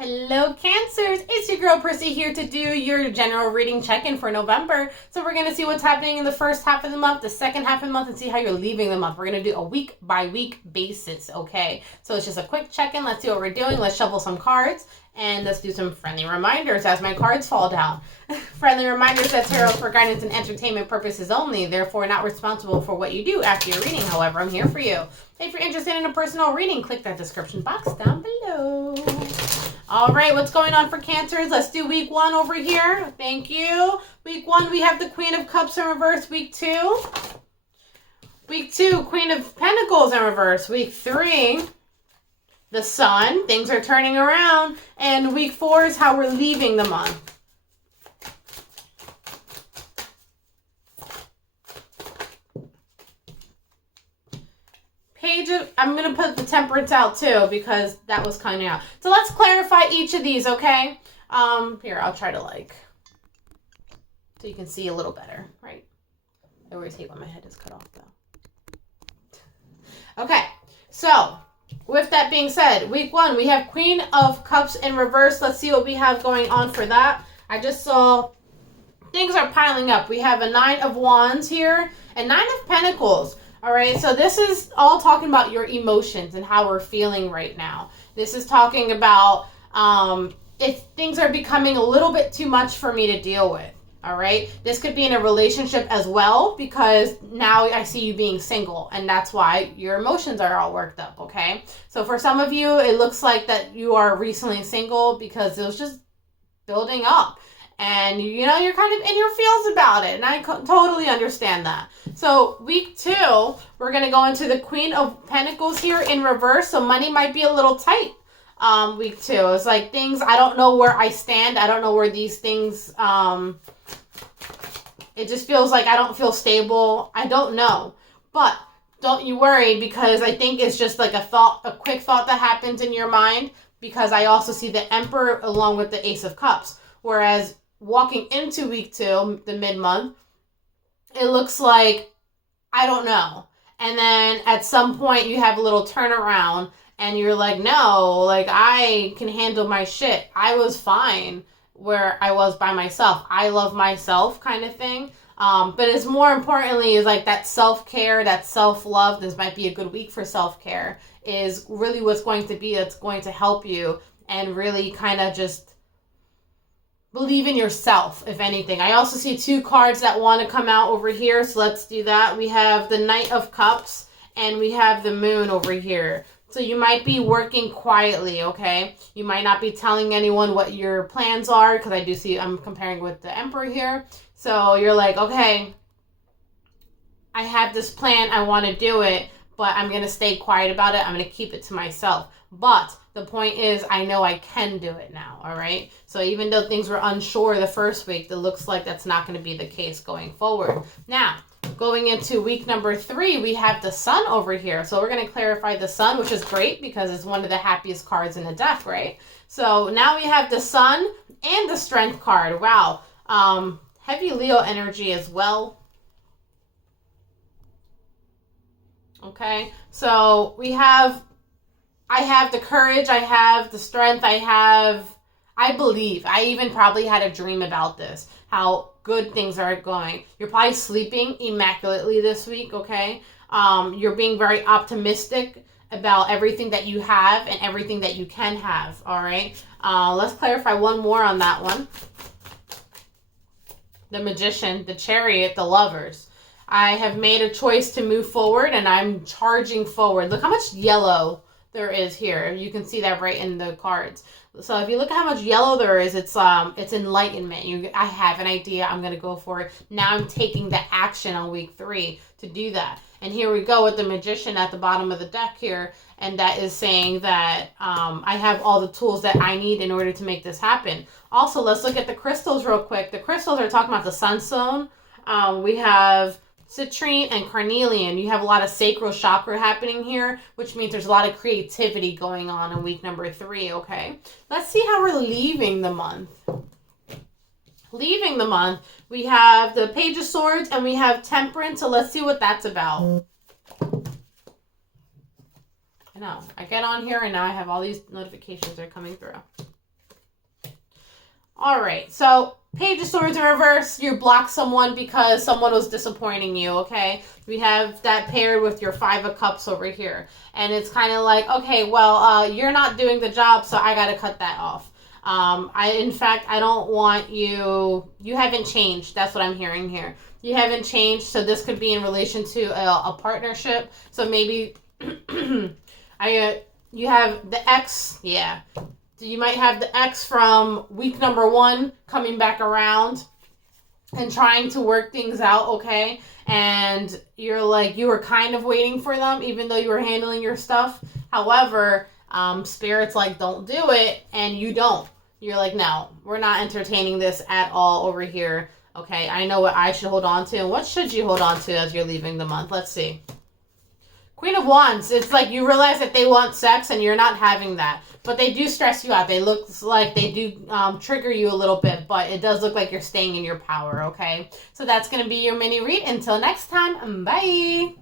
Hello Cancers, it's your girl Priscy here to do your general reading check-in for November. So we're going to see what's happening in the first half of the month, the second half of the month, and see how you're leaving the month. We're going to do a week by week basis, okay? So it's just a quick check-in. Let's see what we're doing. Let's shuffle some cards and let's do some friendly reminders as my cards fall down. Friendly reminders that tarot for guidance and entertainment purposes only, therefore not responsible for what you do after your reading. However, I'm here for you. If you're interested in a personal reading, click that description box down below. All right, what's going on for Cancers? Let's do week 1 over here. Thank you. Week 1, we have the Queen of Cups in reverse. Week 2, Queen of Pentacles in reverse. Week 3, the Sun. Things are turning around. And week 4 is how we're leaving the month. I'm going to put the Temperance out too because that was coming out. So let's clarify each of these, okay? Here, I'll try to so you can see a little better, right? I always hate when my head is cut off though. Okay, so with that being said, week 1, we have Queen of Cups in reverse. Let's see what we have going on for that. I just saw things are piling up. We have a 9 of Wands here and 9 of Pentacles. All right, so this is all talking about your emotions and how we're feeling right now. This is talking about if things are becoming a little bit too much for me to deal with. All right, this could be in a relationship as well because now I see you being single and that's why your emotions are all worked up. Okay, so for some of you, it looks like that you are recently single because it was just building up. And, you know, you're kind of in your feels about it. And I totally understand that. So, week 2, we're going to go into the Queen of Pentacles here in reverse. So, money might be a little tight week 2. It's like things, I don't know where I stand. I don't know where these things, it just feels like I don't feel stable. I don't know. But don't you worry because I think it's just like a quick thought that happens in your mind. Because I also see the Emperor along with the Ace of Cups. Whereas walking into week 2, the mid-month, it looks like, I don't know. And then at some point you have a little turnaround and you're like, no, like I can handle my shit. I was fine where I was by myself. I love myself kind of thing. But it's more importantly is like that self-care, that self-love. This might be a good week for self-care is really what's going to be that's going to help you and really kind of just believe in yourself, if anything. I also see 2 cards that want to come out over here, so let's do that. We have the Knight of Cups, and we have the Moon over here. So you might be working quietly, okay? You might not be telling anyone what your plans are, because I do see, I'm comparing with the Emperor here. So you're like, okay, I have this plan, I want to do it, but I'm going to stay quiet about it. I'm going to keep it to myself. But the point is, I know I can do it now, all right? So even though things were unsure the first week, it looks like that's not going to be the case going forward. Now, going into week number 3, we have the Sun over here. So we're going to clarify the Sun, which is great because it's one of the happiest cards in the deck, right? So now we have the Sun and the Strength card. Wow. Heavy Leo energy as well. Okay, so I have the courage, I have the strength, I believe. I even probably had a dream about this, how good things are going. You're probably sleeping immaculately this week, okay? You're being very optimistic about everything that you have and everything that you can have, all right? Let's clarify one more on that one. The Magician, the Chariot, the Lovers. I have made a choice to move forward and I'm charging forward. Look how much yellow there is here. You can see that right in the cards. So if you look at how much yellow there is, it's enlightenment. I have an idea. I'm going to go for it. Now I'm taking the action on week 3 to do that. And here we go with the Magician at the bottom of the deck here. And that is saying that I have all the tools that I need in order to make this happen. Also, let's look at the crystals real quick. The crystals are talking about the Sunstone. We have citrine and carnelian. You have a lot of sacral chakra happening here, which means there's a lot of creativity going on in week number 3, okay? Let's see how we're leaving the month. Leaving the month, we have the Page of Swords and we have Temperance, so let's see what that's about. I know, I get on here and now I have all these notifications that are coming through. All right, so Page of Swords in reverse, you block someone because someone was disappointing you, okay? We have that paired with your Five of Cups over here. And it's kind of like, okay, well, you're not doing the job, so I got to cut that off. In fact, I don't want you, you haven't changed. That's what I'm hearing here. You haven't changed, so this could be in relation to a partnership. So maybe you have the ex, yeah. So you might have the ex from week number 1 coming back around and trying to work things out, okay? And you're like, you were kind of waiting for them, even though you were handling your stuff. However, Spirit's like, don't do it, and you don't. You're like, no, we're not entertaining this at all over here. Okay, I know what I should hold on to, and what should you hold on to as you're leaving the month? Let's see. Queen of Wands, it's like you realize that they want sex and you're not having that. But they do stress you out. They look like they do trigger you a little bit, but it does look like you're staying in your power, okay? So that's going to be your mini read. Until next time, bye!